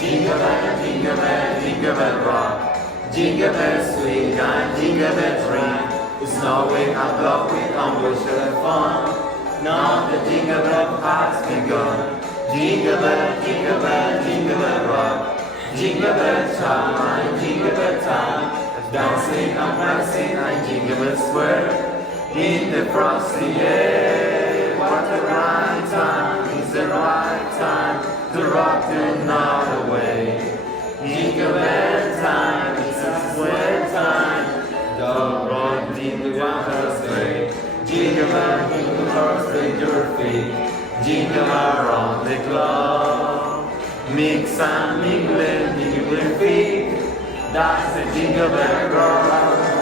jingle bell rock. Jingle bells sweet and jingle bells ring. It's snowing and blowing and bushel of fun. Now the jingle bell has begun. Jingle bell rock. Jingle bell chime, jingle bell time. Dancing and prancing and jingle bell square. In the frosty air, what the right time is the right time to rock the night away. Jingle bell time, it's a sweet time. The road jingle bells sway. Jingle bells with your feet. Jingle around the clock. Mix and mingle, jingle your feet. That's the jingle bell rock.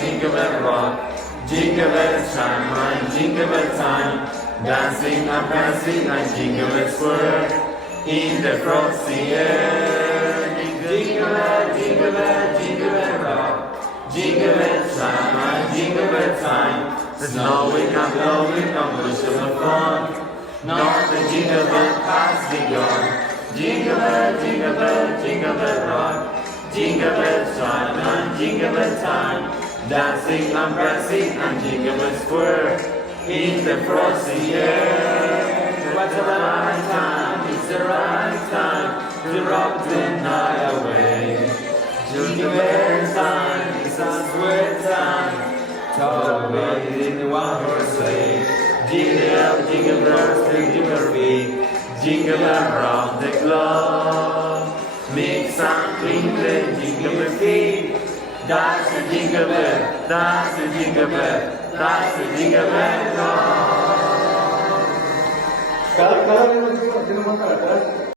Jingle bell rock. Jingle bells chime and jingle bell time. Dancing and prancing and jingle bells swirl in the frosty air. Jingle bell rock. Jingle bells chime and jingle bell time. Snowing and blowing and bushel of fun. Now the jingle bell has begun. Jingle bell rock. Jingle bells chime and jingle bell time. Dancing and prancing and jingle bells swirl in the frosty air. What's the right time? It's the right time to rock the night away. Jingle bell time, it's a sweet time. Tall in the one horse sleigh. Jingle bells, jingle your feet. Jingle around the clock. Mix and mingle, jingle your feet. That's the jingle bell, that's the jingle bell, that's the jingle bell rock.